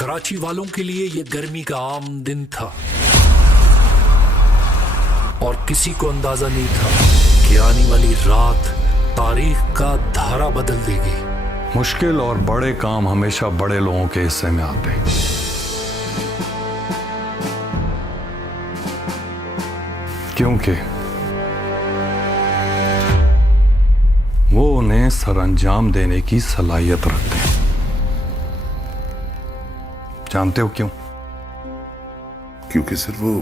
कराची वालों के लिए यह गर्मी का आम दिन था और किसी को अंदाजा नहीं था कि आने वाली रात तारीख का धारा बदल देगी। मुश्किल और बड़े काम हमेशा बड़े लोगों के हिस्से में आते हैं। क्योंकि वो उन्हें सरअंजाम देने की सलाहियत रखते हैं। जानते हो क्यों? क्योंकि सिर्फ वो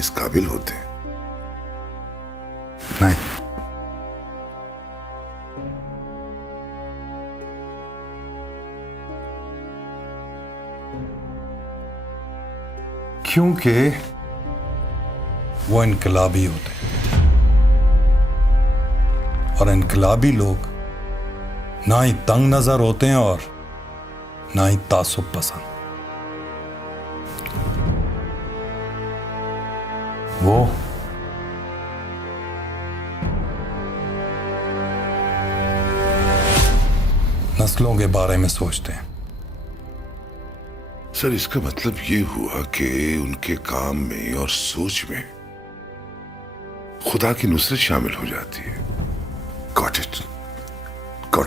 इस काबिल होते हैं। नहीं, क्योंकि वो इनकलाबी होते हैं और इनकलाबी लोग ना ही तंग नजर होते हैं और ना ही तासुब पसंद। वो नस्लों के बारे में सोचते हैं। सर, इसका मतलब ये हुआ कि उनके काम में और सोच में खुदा की नुसरत शामिल हो जाती है। Got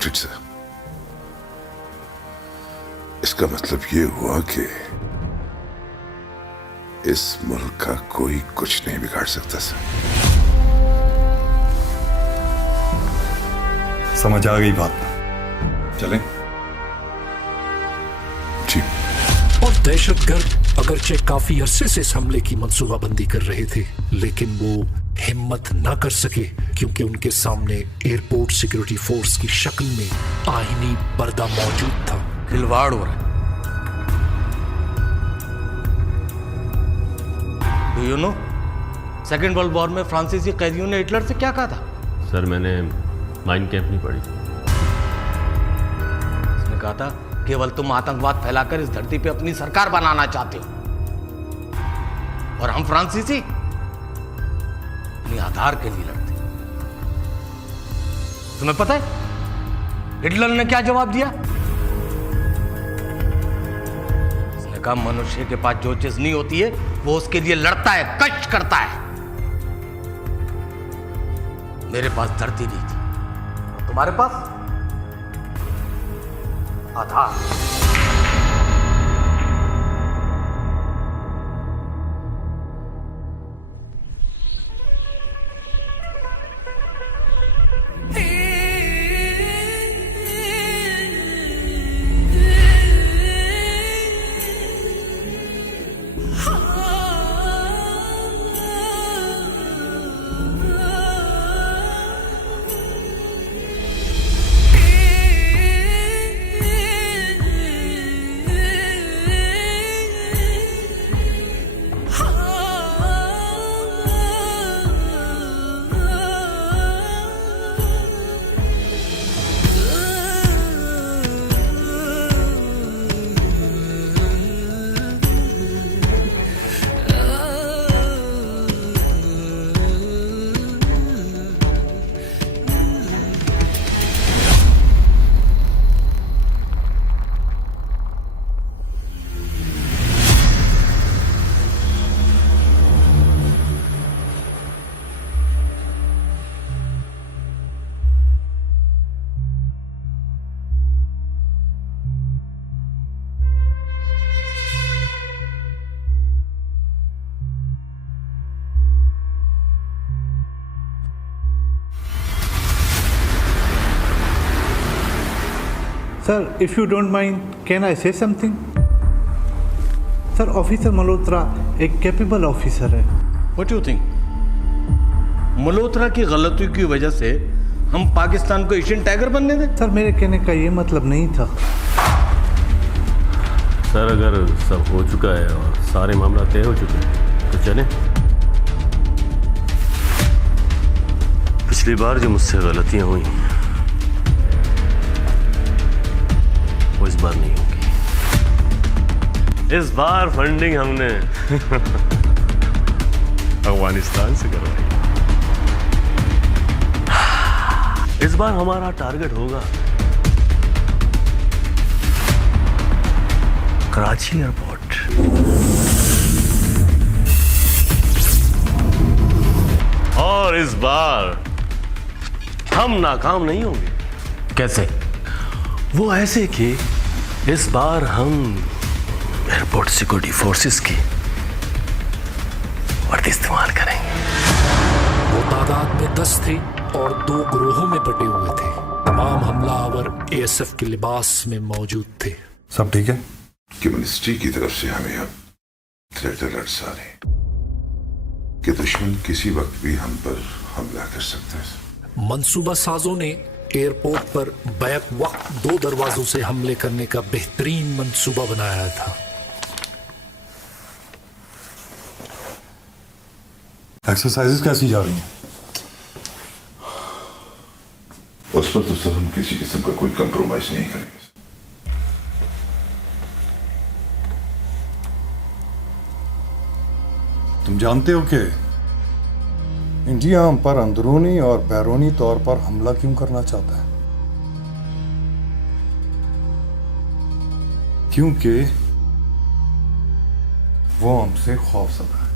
it, sir. इसका मतलब ये हुआ कि इस मुल्क का कोई कुछ नहीं बिगाड़ सकता सर। समझ आ गई बात? चलें? जी। और दहशतगर्द अगरचे काफी अरसे से इस हमले की मंसूबाबंदी कर रहे थे, लेकिन वो हिम्मत ना कर सके क्योंकि उनके सामने एयरपोर्ट सिक्योरिटी फोर्स की शक्ल में आईनी पर्दा मौजूद था। खिलवाड़ हो रहा है। Do you know second world war में फ्रांसीसी कैदियों ने हिटलर से क्या कहा था? सर, मैंने माइन कैंप नहीं पढ़ी। उसने कहा था केवल तुम आतंकवाद फैलाकर इस धरती पे अपनी सरकार बनाना चाहते हो और हम फ्रांसीसी अपने आधार के लिए लड़ते। तुम्हें पता है हिटलर ने क्या जवाब दिया? उसने कहा मनुष्य के पास जो चीज नहीं होती है वो उसके लिए लड़ता है, कष्ट करता है। मेरे पास धरती नहीं थी, तुम्हारे पास आधार। Sir, if you don't mind, can I say something? Sir, officer Malhotra एक कैपेबल ऑफिसर है। What do you think? Malhotra की गलती की वजह से हम पाकिस्तान को एशियन टाइगर बनने दें? सर, मेरे कहने का ये मतलब नहीं था। सर, अगर सब हो चुका है और सारे मामला तय हो चुके हैं तो चलें। पिछली बार जो मुझसे गलतियां हुई वो इस बार नहीं होगी। इस बार फंडिंग हमने अफगानिस्तान से करवाई। इस बार हमारा टारगेट होगा कराची एयरपोर्ट। और इस बार हम नाकाम नहीं होंगे। कैसे? वो ऐसे कि इस बार हम एयरपोर्ट सिक्योरिटी फोर्सेस की वर्दी इस्तेमाल करेंगे। वो तादाद में 10 थे और 2 ग्रोहों में बटे हुए थे। तमाम हमलावर एएसएफ के लिबास में मौजूद थे। सब ठीक है? कि मिनिस्ट्री की तरफ से हमें अब थ्रेट अलर्ट्स आ रहे कि दुश्मन किसी वक्त भी हम पर हमला कर सकता है। मंसूबा साजों ने एयरपोर्ट पर बैक वक्त 2 दरवाजों से हमले करने का बेहतरीन मंसूबा बनाया था। एक्सरसाइजेस कैसी जा रही हैं? उस पर तो सर हम किसी किस्म का कोई कंप्रोमाइज नहीं करेंगे। तुम जानते हो कि इंडिया हम पर अंदरूनी और बैरूनी तौर पर हमला क्यों करना चाहता है? क्योंकि वो हमसे खौफजदा है,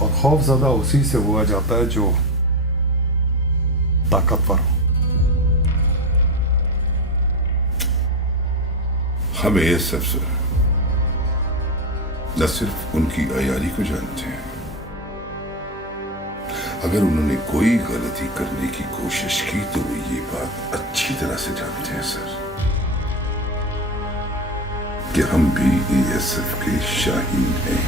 और खौफजदा उसी से हुआ जाता है जो ताकतवर हो। हमें ये सब न सिर्फ उनकी अयारी को जानते हैं, अगर उन्होंने कोई गलती करने की कोशिश की तो वो ये बात अच्छी तरह से जानते हैं सर कि हम भी एएसएफ के शाहीन हैं।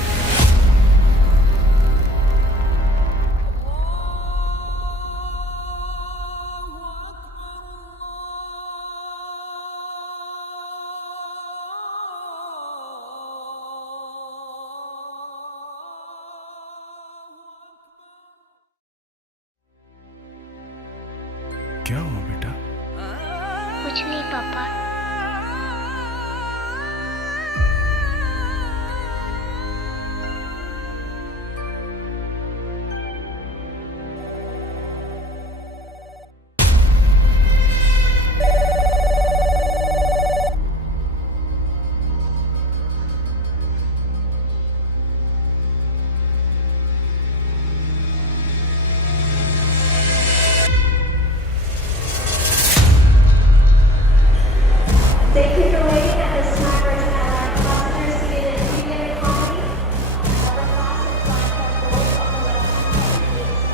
क्या हुआ बेटा? कुछ नहीं पापा। Thank you for waiting at this time. We're going to have passengers seated in three-minute economy. Upper class and flight controls on the left hand,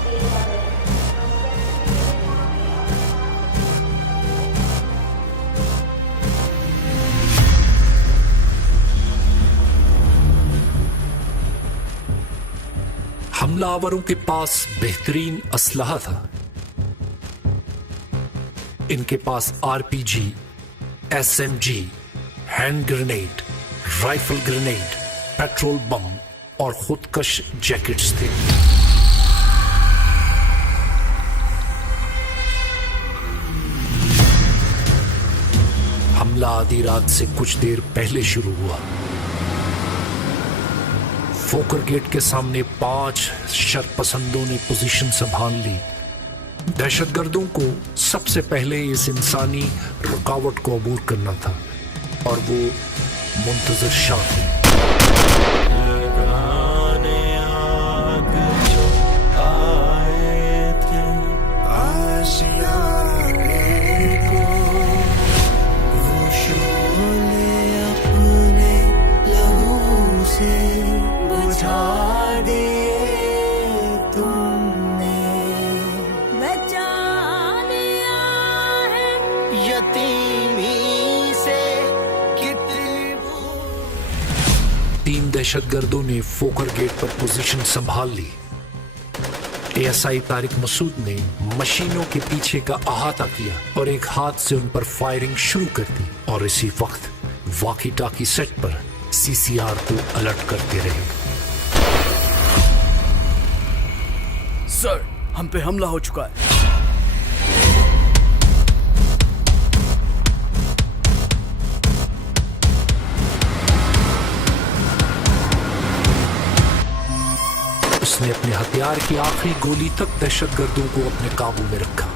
please stay elevated. हमलावरों के पास बेहतरीन असलहा था। इनके पास RPG, SMG, hand grenade, rifle grenade, petrol bomb और खुदकश jackets थे। हमला आधी रात से कुछ देर पहले शुरू हुआ। फोकर गेट के सामने 5 शरपसंदों ने पोजीशन संभाल ली। दहशतगर्दों को सबसे पहले इस इंसानी रुकावट को अबूर करना था और वो मुंतजर शाह थे। तीन दहशतगर्दों ने फोकर गेट पर पोजीशन संभाल ली। एएसआई तारिक मसूद ने मशीनों के पीछे का अहाता किया और एक हाथ से उन पर फायरिंग शुरू कर दी और इसी वक्त वॉकी टॉकी सेट पर सीसीआर को अलर्ट करते रहे। सर, हम पे हमला हो चुका है। उसने अपने हथियार की आखिरी गोली तक दहशतगर्दों को अपने काबू में रखा।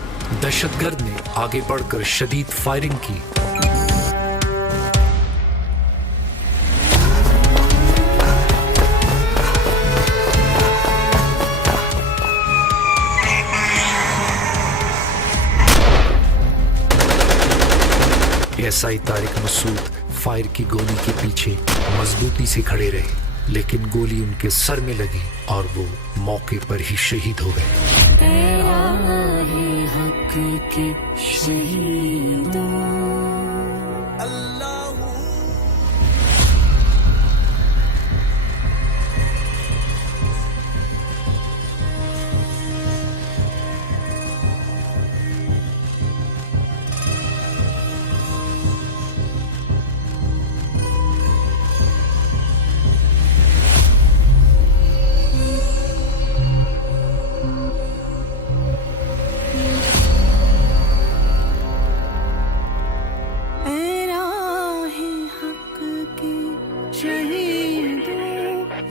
दहशतगर्द ने आगे बढ़कर शदीद फायरिंग की। एसआई तारिक मसूद फायर की गोली के पीछे मजबूती से खड़े रहे, लेकिन गोली उनके सर में लगी और वो मौके पर ही शहीद हो गए। तेरा है हक के शहीदों।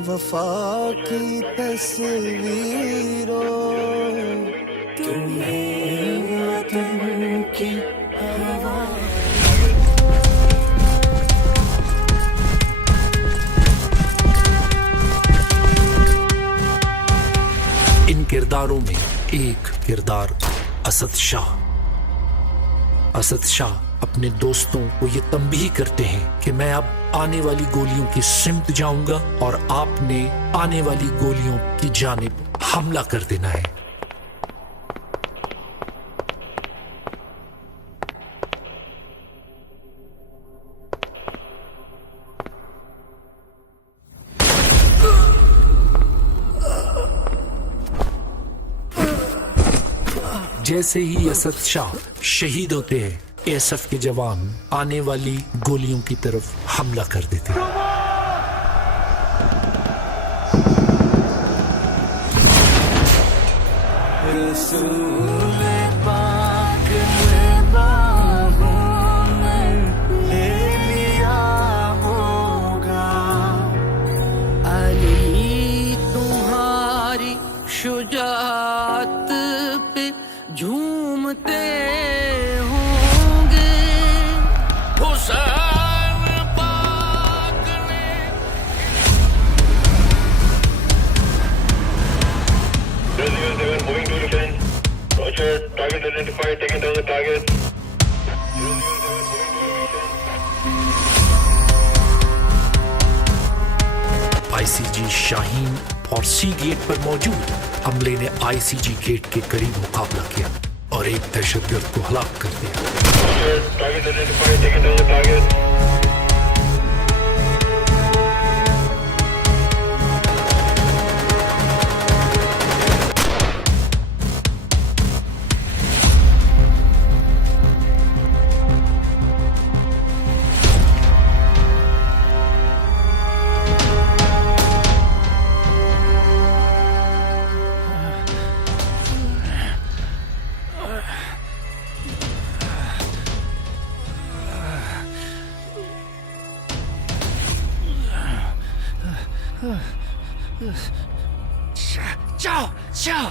वफा की तस्वीरों तुम्हें वतन की हवा। इन किरदारों में एक किरदार असद शाह। असद शाह अपने दोस्तों को ये तंबीह करते हैं कि मैं अब आने वाली गोलियों की सिमत जाऊंगा और आपने आने वाली गोलियों की जानिब हमला कर देना है। जैसे ही असद शाह शहीद होते हैं, एएसएफ के जवान आने वाली गोलियों की तरफ हमला कर देते हैं। तुम्हारी शुजाअत पे झूमते होंगे। हुसैन पाक ने आईसीजी शाहीन और सी गेट पर मौजूद अमले ने आईसीजी गेट के करीब मुकाबला किया और एक दहशतगर्द को हलाक कर दिया। जाओ जाओ।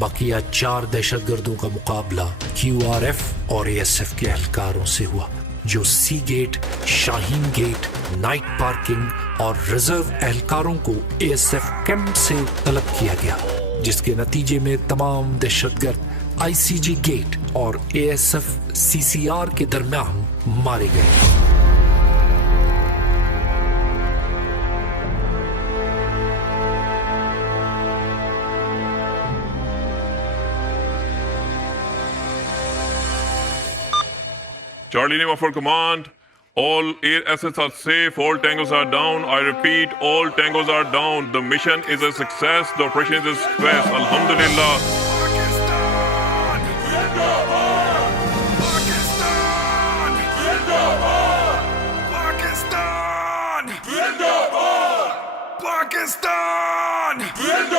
बकिया 4 दहशतगर्दों का मुकाबला क्यूआरएफ और एएसएफ के एहलकारों से हुआ, जो C gate, Shaheen gate, night parking और रिजर्व एहलकारों को एएसएफ कैंप से तलब किया गया, जिसके नतीजे में तमाम दहशतगर्द आईसीजी गेट और एएसएफ सीसीआर के दरमियान मारे गए। Charlie Lima for command. All air assets are safe. All tangos are down. I repeat, all tangos are down. The mission is a success. The operation is a success. Alhamdulillah. Pakistan!